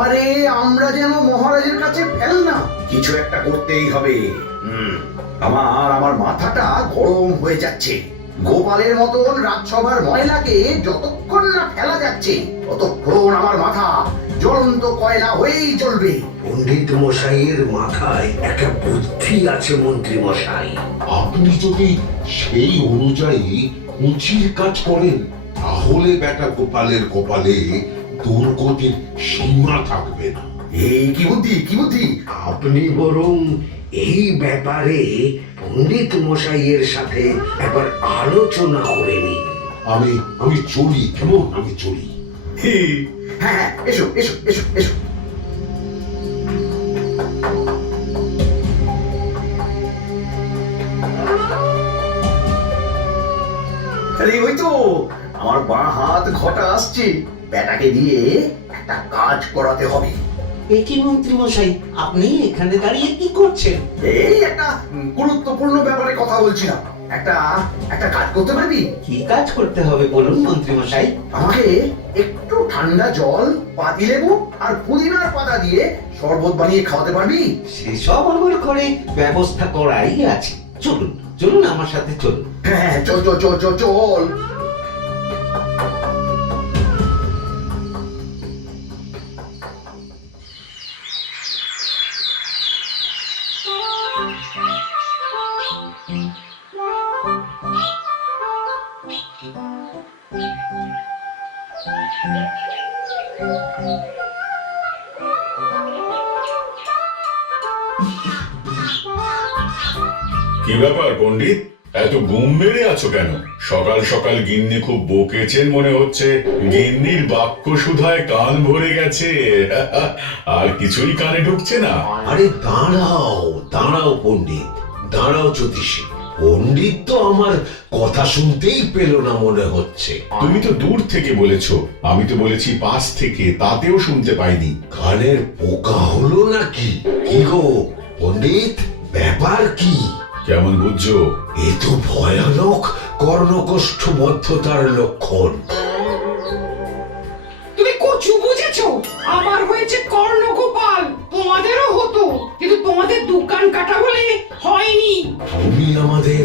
আরে আমরা যেন মহারাজের কাছে ফেল না, কিছু একটা করতেই হবে। আমার মাথাটা গরম হয়ে যাচ্ছে। গোপালের মতন রাজসভার ময়লাকে যতক্ষণ না ফেলা যাচ্ছে ততক্ষণ আমার মাথা জ্বলন্ত কয়লা হয়েই চলবে। পণ্ডিত মশাইয়ের মাথায় একটা বুদ্ধি আছে মন্ত্রী মশাই। আপনি যদি সেই অনুযায়ী উঁচির কাজ করেন তাহলে বেটা গোপালের কপালে দুর্গতির সীমা থাকবে না। এই কি বুদ্ধি, কি বুদ্ধি? আপনি বরং এই ব্যাপারে পণ্ডিত মশাইয়ের সাথে একবার আলোচনা করে নিন। আমি চলি, কেমন? আমি চলি। হ্যাঁ, এসো এসো এসো এসো। আরে ওই তো আমার বাঁ হাত ঘটা আসছে, বেটাকে দিয়ে একটা কাজ করাতে হবে। একই মন্ত্রী মশাই, আপনি এখানে দাঁড়িয়ে কি করছেন? এই একটা গুরুত্বপূর্ণ ব্যাপারে কথা বলছিলাম। একটা একটা কাজ করতে পারবি? কি কাজ করতে হবে বলুন মন্ত্রী মশাই। আমাকে একটু ঠান্ডা জল, পাতিলেবু আর পুদিনার পাতা দিয়ে শরবত বানিয়ে খাওয়াতে পারবি? সেসব আমার ঘরে ব্যবস্থা করাই আছে। চলুন চলুন আমার সাথে চলুন। হ্যাঁ, চল চল চল চল চল। কি ব্যাপার পণ্ডিত, এত ঘুম মেরে আছো কেন? সকাল সকাল গিন্নি খুব বকেছেন মনে হচ্ছে। গিন্নির বাক্য সুধায় কান ভরে গেছে, আর কিছুই কানে ঢুকছে না। আরে দাঁড়াও দাঁড়াও পণ্ডিত, দাঁড়াও জ্যোতিষী। পণ্ডিত তো আমার কথা শুনতেই পেল না মনে হচ্ছে। তুমি তো দূর থেকে বলেছো, আমি তো বলেছি পাশ থেকে, তাতেও শুনতে পাইনি। কানের পোকা হলো নাকি? কি গো পণ্ডিত, ব্যাপার কি? কেমন বুঝছো? এ তো ভয়ানক কর্ণকোষ্ঠবদ্ধতার লক্ষণ। তুমি কচু বুঝেছো? আমার হয়েছে কর্ণগোপাল, তোমাদেরও হতো, কিন্তু তোমাদের দোকান কাটা বলে হয়নি। তুমি আমাদের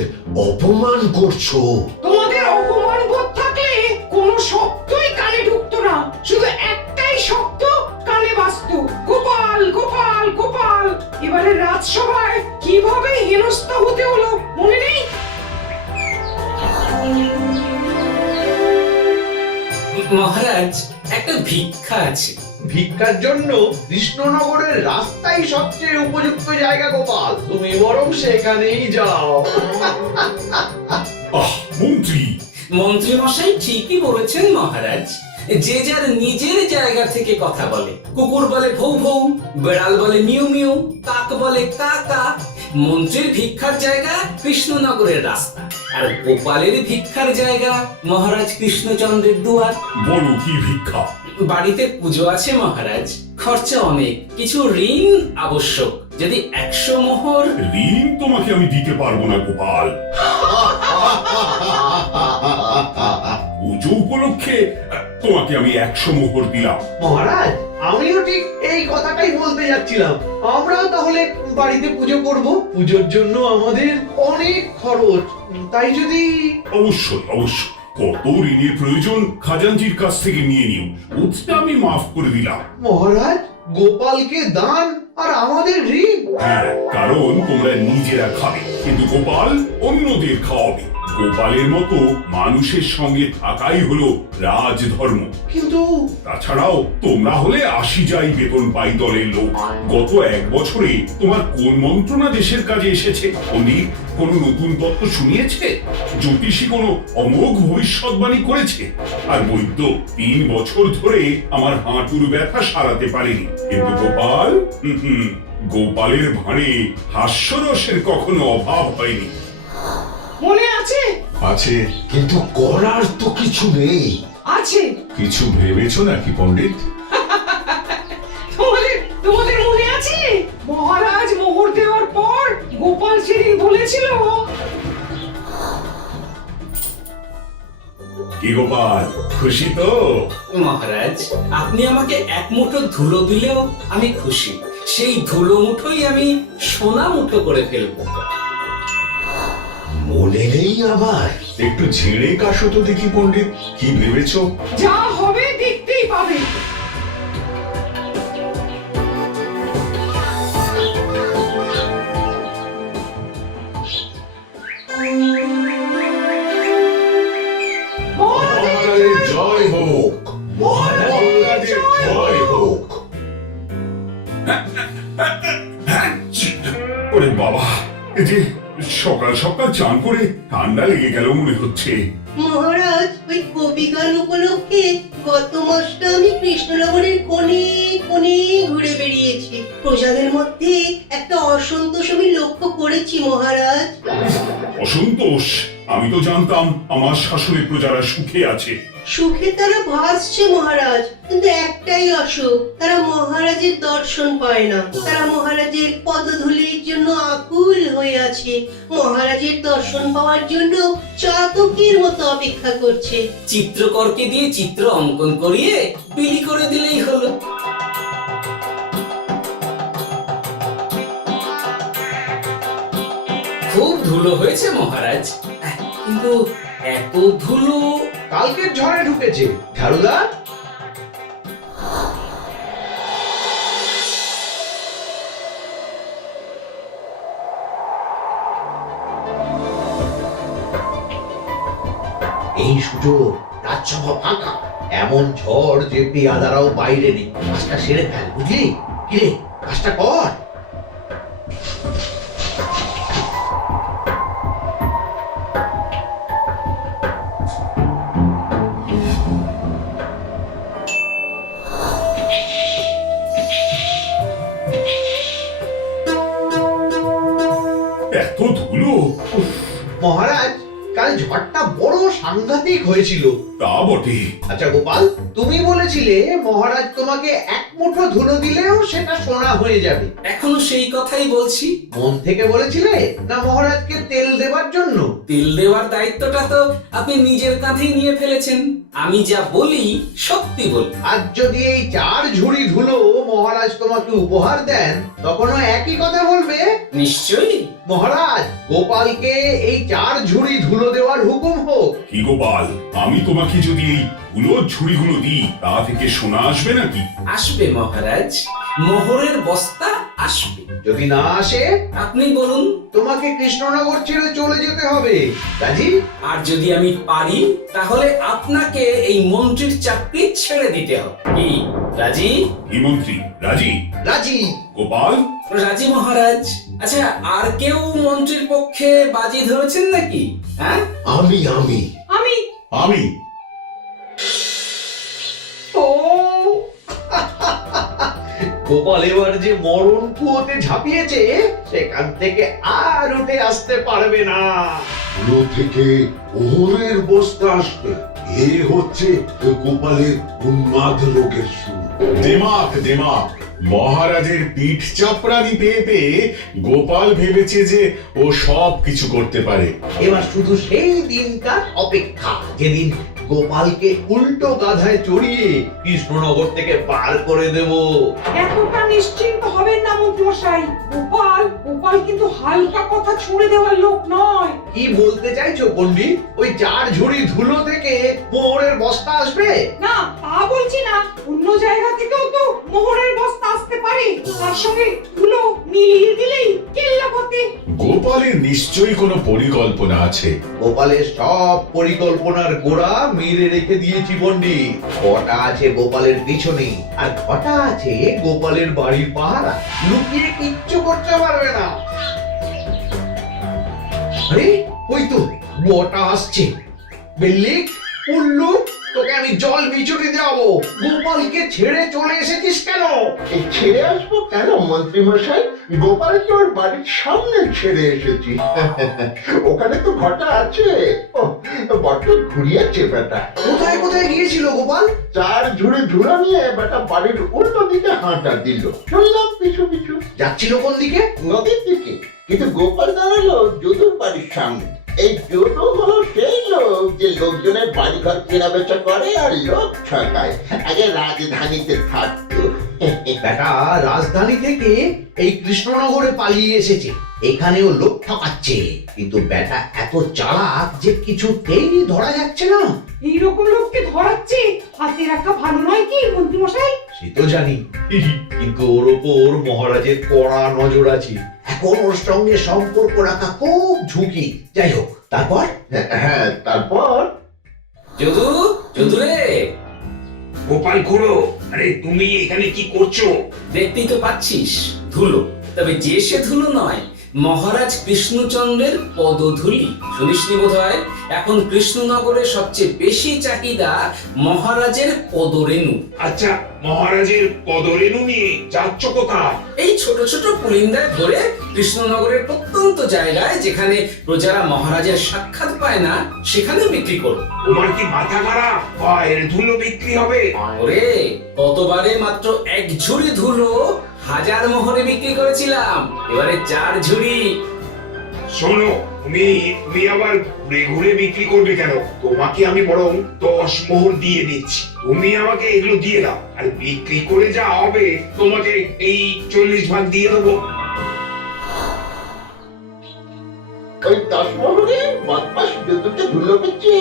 অপমান করছো। তোমাদের অপমান বোধ থাকলে কোনো শব্দই কানে ঢুকতো না, শুধু একটাই শব্দ কানে বাজতো, গোপাল গোপাল গোপাল। এবারে রাজসভায় কিভাবে হেনস্থা হতে হলো মনে নেই? মহারাজ, একটা ভিক্ষা আছে। ভিক্ষার জন্য কৃষ্ণনগরের রাস্তাই সবচেয়ে উপযুক্ত জায়গা গোপাল, তুমি বরং সেখানেই যাও। মন্ত্রী, মন্ত্রী মশাই ঠিকই বলেছেন মহারাজ। যে যার নিজের জায়গা থেকে কথা বলে। কুকুর বলে ভৌ ভৌ, বেড়াল বলে মিউ মিউ, কাক বলে কা কা। মন্ত্রীর ভিক্ষার জায়গা কৃষ্ণনগরের রাস্তা, আর গোপালের ভিক্ষার জায়গা মহারাজ কৃষ্ণচন্দ্রের দুয়ার। বলো কি ভিক্ষা? বাড়িতে পুজো আছে মহারাজ, খরচা অনেক, কিছু ঋণ আবশ্যক। যদি 100 মোহর। ঋণ তোমাকে আমি দিতে পারবো না গোপাল। পুজো উপলক্ষে তোমাকে আমি 100 মোহর দিলাম। মহারাজ, আমিও ঠিক এই কথাটাই বলতে যাচ্ছিলাম। আমরাও তাহলে বাড়িতে পুজো করব। পুজোর জন্য আমাদের অনেক খরচ, তাই যদি... অবশ্যই অবশ্যই, কত ঋণের প্রয়োজন খাজাঞ্চির কাছ থেকে নিয়ে নিও, ওটা আমি মাফ করে দিলাম। মহারাজ, গোপালকে দান আর আমাদের ঋণ? হ্যাঁ, কারণ তোমরা নিজেরা খাবে, কিন্তু গোপাল অন্যদের খাওয়াবে। গোপালের মতো মানুষের সঙ্গে থাকাই হলো রাজধর্ম। কিন্তু তাছাড়াও তোমরা হলে 80 যাই বেতন পাই দলের লোক। গত 1 বছরে তোমার কোন মন্ত্রণা দেশের কাজে এসেছে? পণ্ডিত কোন নতুন তত্ত্ব শুনিয়েছে? জ্যোতিষী কোনো অমোঘ ভবিষ্যৎবাণী করেছে? আর বৈদ্য 3 বছর ধরে আমার হাঁটুর ব্যথা সারাতে পারেনি। কিন্তু গোপাল, গোপালের ভাঁড়ে হাস্যরসের কখনো অভাব হয়নি। মনে আছে? আছে। কিন্তু করার তো কিছু নেই। আছে। কিছু ভেবেছো নাকি পণ্ডিত? তোমাদের মনে আছে মহারাজ মোহর দেওয়ার পর গোপাল সেদিন বলেছিল, কি গোপাল, খুশি তো? মহারাজ, আপনি আমাকে এক মুঠো ধুলো দিলেও আমি খুশি। সেই ধুলো মুঠোই আমি সোনা মুঠো করে ফেলবো। মনে নেই আবার? একটু ঝেড়ে কাশো তো দেখি পণ্ডিত, কি ভেবেছো? যা হবে দেখতেই পাবে। মহারাজের জয় হোক, মহারাজের জয় হোক। ওরে বাবা, এই যে সকাল সকাল চান করে ঠান্ডা লেগে গেল মনে হচ্ছে। মহারাজ, ওই কবি গান উপলক্ষে গত মাসটা আমি কৃষ্ণনগরের কোণে কোণে ঘুরে বেরিয়েছি। প্রজাদের মধ্যে একটা অসন্তোষ আমি লক্ষ্য করেছি মহারাজ। অসন্তোষ? আমি তো জানতাম আমার শাসনে প্রজারা সুখে আছে। সুখে তারা ভাসছে মহারাজ, কিন্তু একটাই অসুখ, তারা মহারাজের দর্শন পায় না। তারা মহারাজের পদধূলির জন্য আকুল হয়ে আছে, মহারাজের দর্শন পাওয়ার জন্য চাতকের মতো অপেক্ষা করছে। চিত্রকরকে দিয়ে চিত্র অঙ্কন করিয়ে বিলি করে দিলেই হলো। খুব ধুলো হয়েছে মহারাজ, কিন্তু এত ধুলো। কালকের ঝড়ে ঢুকেছে। ঝাড়ুদার, এই সুযোগ, রাজসভা ফাঁকা, এমন ঝড় যে পেয়াদারাও বাইরে নেই। কাজটা সেরে ফেল, বুঝলি? কিরে, কাজটা কর। এত ধুলো! উফ, মহারাজ, কাল ঝড়টা বড় সাংঘাতিক হয়েছিল। তা বটে। আচ্ছা গোপাল, তুমি বলেছিলে মহারাজ তোমাকে এক মুঠো ধুলো দিলেও সেটা সোনা হয়ে যাবে। এখনো সেই কথাই বলছি। মন থেকে বলেছিলে না মহারাজকে তেল দেবার জন্য? তেল দেওয়ার দায়িত্বটা তো আপনি নিজের কাঁধেই নিয়ে ফেলেছেন। আমি যা বলি সত্যি বলি। আজ যদি এই 4 ঝুড়ি ধুলো মহারাজ তোমাকে উপহার দেন, তখনও একই কথা বলবে? নিশ্চয়ই। মহারাজ, গোপালকে এই 4 ঝুড়ি ধুলো দেওয়ার হুকুম হোক। কি গোপাল, আমি তোমাকে যদি এই ধুলোর ঝুড়িগুলো দিই, তা থেকে সোনা আসবে নাকি? আসবে মহারাজ, মোহরের বস্তা আসবে। যদি না আসে, আপনি বলুন। তোমাকে কৃষ্ণনগর ছেড়ে চলে যেতে হবে। রাজি? আর যদি আমি পারি, তাহলে আপনাকে এই মন্ত্রীর চাকরি ছেড়ে দিতে হবে। কি রাজি? কি মন্ত্রী, রাজি? রাজি। গোপাল? রাজি মহারাজ। আচ্ছা, আর কেউ মন্ত্রীর পক্ষে বাজি ধরেছেন নাকি? হ্যাঁ, আমি আমি আমি আমি ও গোপাল এবার যে মরণ কুয়োতে ঝাঁপিয়েছে, সেখান থেকে আর উঠে আসতে পারবে না। ধুলো থেকে ওহরের বস্তা আসবে, এ হচ্ছে গোপালের উন্মাদ রোগের শুরু। দেমাক দেমাক, মহারাজের পিঠ চাপড়ানি পেয়ে পেয়ে গোপাল ভেবেছে যে ও সব কিছু করতে পারে। এবার শুধু সেই দিনটার অপেক্ষা, যেদিন গোপালকে উল্টো গাধায় চড়িয়ে কৃষ্ণনগর থেকে বার করে দেব। এতটা নিশ্চিন্ত হবেন না মন্ত্রীমশাই। গোপাল কিন্তু হালকা কথা ছুড়ে দেওয়ার লোক নয়। কি বলতে চাইছো পণ্ডিত? ওই 4 ঝুড়ি ধুলো থেকে মোহরের বস্তা আসবে? না, তা বলছি না। অন্য জায়গা থেকেও তো মোহরের বস্তা আসতে পারে। তার সঙ্গে ধুলো মিলিয়ে দিলেই কেল্লাপতি। গোপালের নিশ্চয়ই কোনো পরিকল্পনা আছে। গোপালের সব পরিকল্পনার গোড়া মেরে রেখে দিয়েছি পণ্ডিত। কটা আছে গোপালের পিছনে, আর কটা আছে গোপালের বাড়ির পাহারা। লুকিয়ে কিচ্ছু করতে পারবে না। আরে ওই তো বটা আসছে। বেল্লিক, উল্লু, তোকে আমি জল বিচুটি দেবো। গোপালকে ছেড়ে চলে এসেছিস কেন? ছেড়ে আসবো কেন মন্ত্রী মশাই? গোপালকে ওর বাড়ির সামনে ছেড়ে এসেছি। ওখানে তো ঘটা আছে। বড্ড ঘুরিয়েছে বেটা। কোথায় কোথায় গিয়েছিল গোপাল? 4 ঝুড়ি ধুলো নিয়ে বেটা বাড়ির উল্টো দিকে হাঁটা দিল। শুনলাম পিছু পিছু যাচ্ছিল কোন দিকে? নদীর দিকে, কিন্তু গোপাল দাঁড়ালো যদুর বাড়ির সামনে। এই টোটো হলো সেই লোক যে লোকজনের বাড়িঘর কেনা বেচা করে আর লোক ঠকায়। আগে রাজধানীতে থাকতো। বেটা রাজধানী থেকে এই কৃষ্ণনগরে পালিয়ে এসেছে, এখানেও লোক ঠকাচ্ছে, কিন্তু বেটা এত চালাক যে কিছুতেই ধরা যাচ্ছে না। এইরকম লোককে ধরাচ্ছে হাতে রাখা ভালো নয় কি মন্ত্রী মশাই? সে তো জানি, কিন্তু ওর ওপর মহারাজের কড়া নজর আছে। এখন ওর সঙ্গে সম্পর্ক রাখা খুব ঝুঁকি। যাই হোক, তারপর হ্যাঁ, তারপর যদু, যদু রে, গোপাল খুড়ো, আরে তুমি এখানে কি করছো? দেখতেই তো পাচ্ছিস ধুলো, তবে যে সে ধুলো নয়, মহারাজ কৃষ্ণচন্দ্রের পদধূলি। শুনিসনি বোধহয় এখন কৃষ্ণনগরে সবচেয়ে বেশি চাহিদা মহারাজের পদরেণু। আচ্ছা, মহারাজের পদরেণু নিয়ে যাচ্ছ কোথায়? এই ছোট ছোট পুলিন্দায় ধরে কৃষ্ণনগরের প্রত্যন্ত জায়গায় যেখানে প্রজারা মহারাজের সাক্ষাৎ পায় না সেখানে বিক্রি করো। তোমার কি মাথা খারাপ? এর ধুলো বিক্রি হবে? ওরে, গতবারে মাত্র 1 ঝুড়ি ধুলো 1000 মোহরে বিক্রি করেছিলাম, এবারে 4 ঝুড়ি। শোনো, তুমি আবার ঘুরে ঘুরে বিক্রি করবে কেন? তোমাকে আমি বরং 10 মোহর দিয়ে দিচ্ছি, তুমি আমাকে এগুলো দিয়ে দাও, আর বিক্রি করে যা হবে তোমাকে এই 40 ভাগ দিয়ে দেবো। ওই 10 মোহরে বদমাস দুটোকে ধুলো বেচে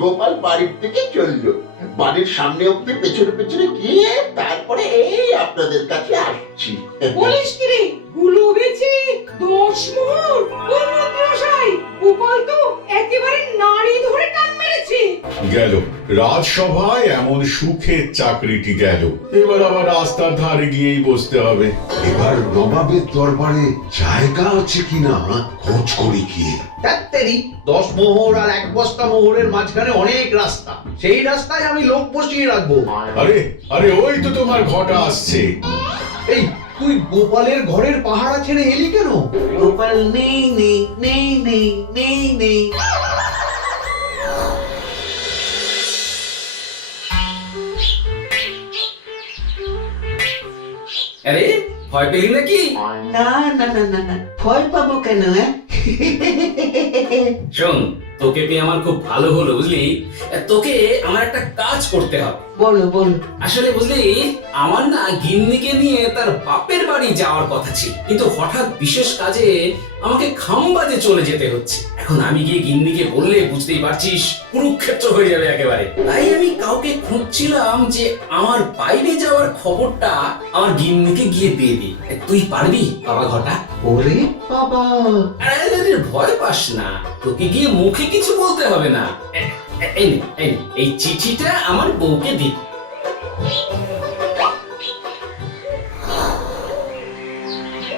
গোপাল বাড়ির থেকে চললো। বাড়ির সামনে অব্দি পেছনে পেছনে গিয়ে তারপরে এই আপনাদের কাছে আসছি। বলিস কি রে, গুলো বেচে 10 মোহর? ও মন্ত্রী মশাই, গোপাল তো একেবারে নাড়ি ধরে টান মেরেছে। গেল রাজসভায় এমন সুখের চাকরিটি গেল, এবার আবার রাস্তার ধারে গিয়েই বসতে হবে। এবার নবাবের দরবারে জায়গা আছে কিনা খোঁজ করি গিয়ে। ডাক্তারি 10 মোহর আর 1 বস্তা মোহরের মাঝখানে অনেক রাস্তা, সেই রাস্তায় আমি লোক বসিয়ে রাখবো। আরে আরে, ওই তো তোমার ঘটা আসছে। এই তুই গোপালের ঘরের পাহারা ছেড়ে এলি কেন? গোপাল নেই নেই নেই নেই নেই নেই। আরে, ভয় পেলি নাকি? না না না না না, ভয় পাবো কেন? শোন, তোকে পেয়ে আমার খুব ভালো হলো বুঝলি। তোকে আমার একটা কাজ করতে হবে। বলো বলো। আসলে বুঝলি, আমার না গিন্নিকে নিয়ে তার বাপের বাড়ি যাওয়ার কথা ছিল, কিন্তু হঠাৎ বিশেষ কাজে আমাকে খামবাজে চলে যেতে হচ্ছে। এখন আমি গিয়ে গিন্নিকে বললে বুঝতেই পারছিস কুরুক্ষেত্র হয়ে যাবে একেবারে। তাই আমি কাউকে খুঁজছিলাম যে আমার বাইরে যাওয়ার খবরটা আমার গিন্নিকে গিয়ে দিয়ে দি। তুই পারবি বাবা ঘটা? ওরে বাবা, আরে ভয় পাস না, তোকে গিয়ে মুখে কিছু বলতে হবে না। এই নে, এই চিঠিটা আমার বউকে দি।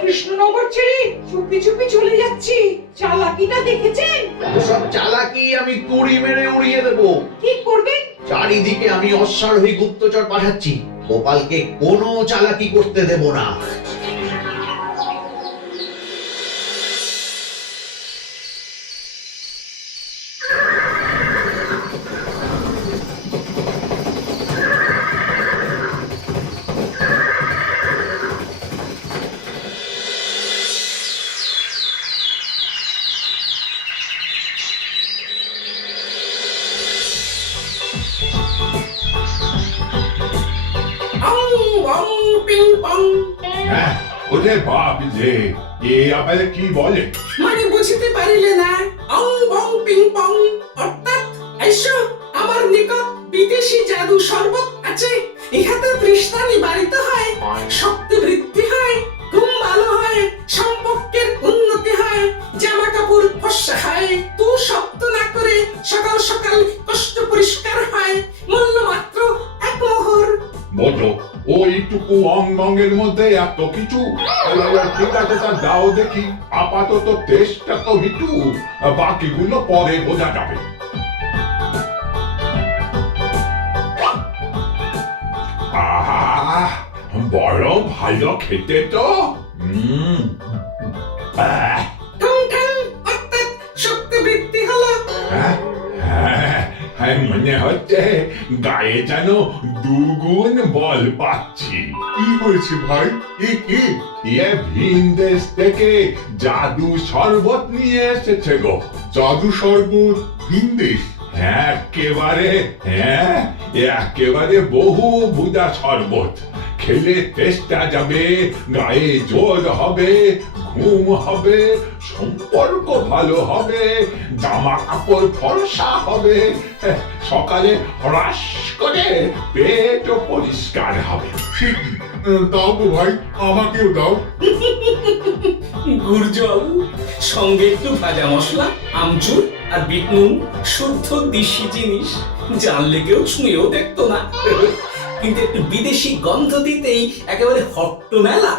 কৃষ্ণনগর ছেড়ে চুপি চুপি চলে যাচ্ছি, চালাকিটা দেখেছেন? ওসব চালাকি আমি তুড়ি মেরে উড়িয়ে দেবো। কি করবেন? চারিদিকে আমি অশ্বারোহী গুপ্তচর পাঠাচ্ছি, গোপালকে কোনো চালাকি করতে দেব না। হ্যাঁ, ওরে বাপ রে, এ আবার কি বলে? মানে বুঝতে পারিলে না? অং বং পিং পং, অর্থাৎ এসো আমার নিকট বিদেশি জাদু শরবত আছে, ইহাতে তৃষ্ণা নিবারিত হয়, শক্তি বৃদ্ধি হয়, ঘুম ভালো হয়, সম্পর্কের উন্নতি হয়, জামা কাপড় ফর্সা হয়, তু শক্ত না করে সকাল সকাল কষ্ট পরিষ্কার হয়, মূল্য মাত্র 1 মোহর। বলো, ওইটুকু অঙ্গের মধ্যে এত কিছু? ঠিক আছে, তা দাও দেখি, আপাতত টেস্টটা তো একটু, বাকিগুলো পরে বোঝা যাবে। আহা, বড় ভালো খেতে তো। ঠং ঠং, অর্থাৎ শক্তি বৃদ্ধি হলো। হ্যাঁ, হ্যাঁ, হ্যাঁ, মনে হচ্ছে গায়ে যেন দুগুণ বল পাচ্ছি। কি হয়েছে ভাই? এ কি? এ ভিন দেশ থেকে জাদু শরবত নিয়ে এসেছে গো। জাদু শরবত? ভিন দেশ? একেবারে বহু ভুজা শরবত। খেলে তেষ্টা যাবে, গায়ে জোর হবে, ঘুম হবে, সম্পর্ক ভালো হবে, জামা কাপড় ফর্সা হবে, সকালে হ্রাস করে পেটও পরিষ্কার হবে। দাও গো ভাই, আমাকেও দাও। গুড় জল সঙ্গে একটু ভাজা মশলা, আমচুর আর বিট নুন, শুদ্ধ দেশি জিনিস, জানলে কেউ ছুঁয়েও দেখতো না। কিন্তু একটু বিদেশি গন্ধ দিতেই একেবারে হট্ট মেলা।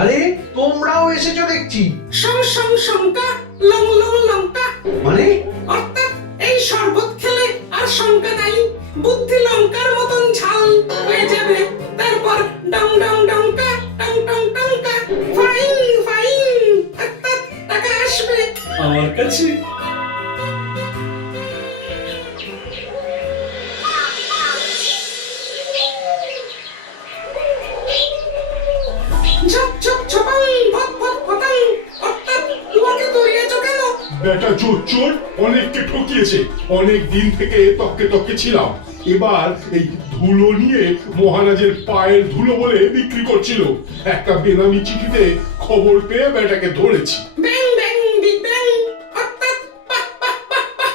আরে তোমরাও এসেছো দেখছি। শঙ্কা লং লং লঙ্কা, মানে অর্থাৎ এই শরবত খেলে আর শঙ্কা নাই, বুদ্ধি লঙ্কার মতন ঝাল হয়ে যাবে। তারপর ডং ডং ডঙ্কা, টং টং টঙ্কা, ফাইন ফাইন, অর্থাৎ টাকা আসবে আমার কাছে। ঝপ ঝপ ঝপাং, ভপ ভপ ফটাং, অর্থাৎ তোমাকে দৌড়িয়েছো কেন? বেটা চোর অনেককে ঠকিয়েছে। অনেক দিন থেকে তককে তককে ছিলাম, এবার এই ধুলো নিয়ে মহারাজের পায়ের ধুলো বলে বিক্রি করছিল। একটা বেনামি চিঠিতে খবর পেয়ে বেটাকে ধরেছি। ব্যাং ব্যাং বিগ ব্যাং, অর্থাৎ পাহ পাহ পাহ পাহ।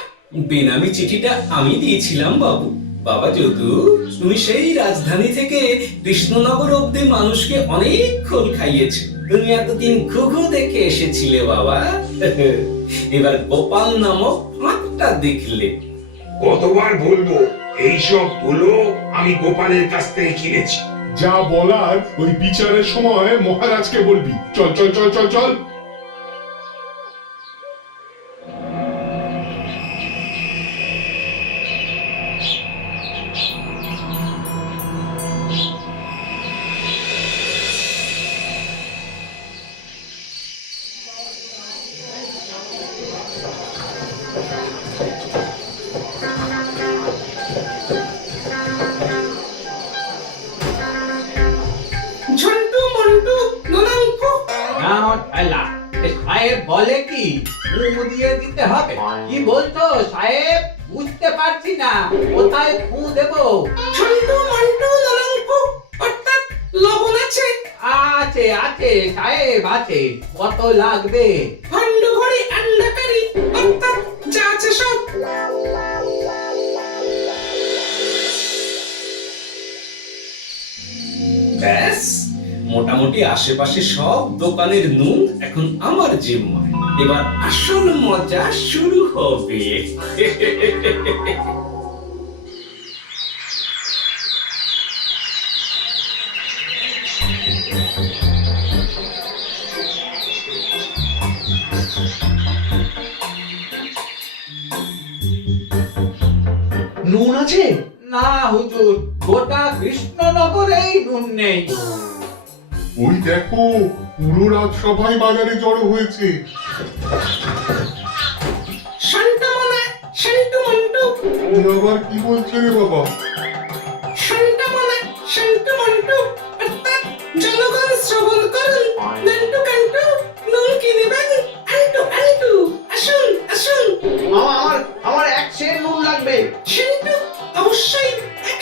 বেনামি চিঠিটা আমি দিয়েছিলাম বাবু। বাবা যদু, তুমি সেই রাজধানী থেকে কৃষ্ণনগর অব্দি মানুষকে অনেক খোল খাইয়েছ। তুমি এতদিন ঘুঘু দেখে এসেছিলে বাবা, এবার গোপাল নামক ফাঁকটা দেখলে। কতবার বলবো এইসব তুলো আমি গোপালের কাছ থেকে কিনেছি। যা বলার ওই বিচারের সময় মহারাজকে বলবি। চল চল চল চল চল। ঝন্টু মন্টু ননাঙ্কু, সাহেব বলে কি ফু দিয়ে দিতে হবে? কি বলতো সাহেব? বুঝতে পারছি না, কোথায় ফু দেবো? ঝন্টু মন্টু ননাঙ্কু, অর্থাৎ লবণ আছে? আছে আছে সাহেব আছে। কত লাগবে? ভন্ডু ভরি আন্ডাকারি, অর্থাৎ যা আছে সব। ব্যাস, মোটামুটি আশেপাশে সব দোকানের নুন এখন আমার জিম্মায়। এবার আসল মজা শুরু হবে। নুন আছে? না হুজুর, গোটা কৃষ্ণনগরেই নুন নেই। ওই দেখো, পুরো রাজসভায় বাজারে জড়ো হয়েছে। শান্তা মনা, শান্তু মন্টু, ওই আবার কি বলছে রে বাবা? শান্তা মনা, শান্তু মন্টু, অর্থাৎ জনগণ শ্রবণ করুন। নান্টু কান্টু, নুন কিনিবেন, আন্টু আন্টু, আসুন আসুন। আমার এক সের নুন লাগবে। সিন্টু, অবশ্যই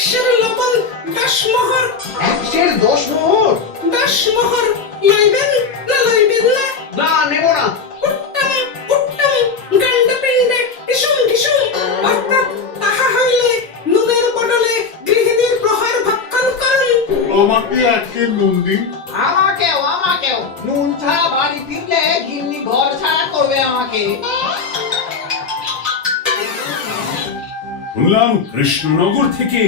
100 লবণ 10 মোহর। এক সের 10 মোহর? 10 মোহর লইবেন না লইবেন না? না, নেব না। উত্তম উত্তম, গান্ডা পিণ্ডে কিসুম কিসুম, অর্থাৎ তাহা হইলে নুনের বদলে গৃহিণীর প্রহার ভক্ষণ করুন। আমাকে এক সের নুন দিন। আমাকেও আমাকেও। নুন ছাড়া বাড়ি ফিরলে গিন্নি ঘর ছাড়া করবে আমাকে। শুনলাম কৃষ্ণনগর থেকে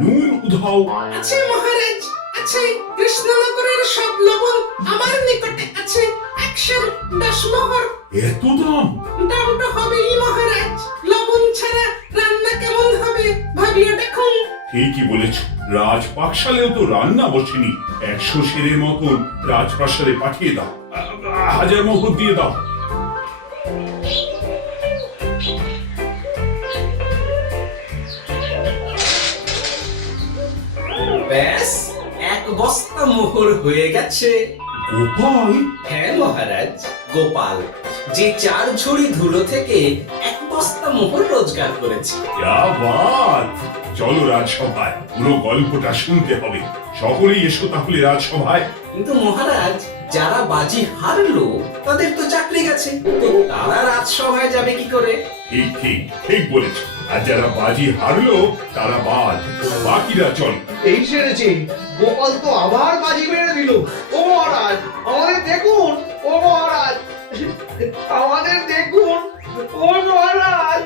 নুন উধাও। আছে মহারাজ, আছে। কৃষ্ণনগরের সব লবণ আমার নিকটে আছে। 110 মোহর। এত দাম? দামটা হবেই মহারাজ। লবণ ছাড়া রান্না কেমন হবে ভাবিয়ে দেখুন। ঠিকই বলেছ, রাজপাকশালেও তো রান্না বসেনি। 100 সেরের মতন রাজপ্রাসাদে পাঠিয়ে দাও। 1000 মোহর দিয়ে দাও। ব্যাস 1 বস্তা মোহর হয়ে গেছে। গোপাল, হ্যাঁ মহারাজ, গোপাল যে 4 ঝুড়ি ধুলো থেকে 1 বস্তা মোহর রোজগার করেছে। ক্যা বাত! চলো রাজসভায়, পুরো গল্পটা শুনতে হবে। সকলেই এসো তাহলে রাজসভায়। কিন্তু মহারাজ, যারা বাজি হারলো তাদের তো চাকরি গেছে, তো তারা রাজসভায় যাবে কি করে? ঠিক ঠিক ঠিক বলেছ। আর যারা বাজি হারলো তারা বাদ, বাকিরা চল। এই সেরেছে, গোপাল তো আবার বাজি মেরে দিল। ও মহারাজ, আমাদের দেখুন। ও মহারাজ, আমাদের দেখুন। ও মহারাজ।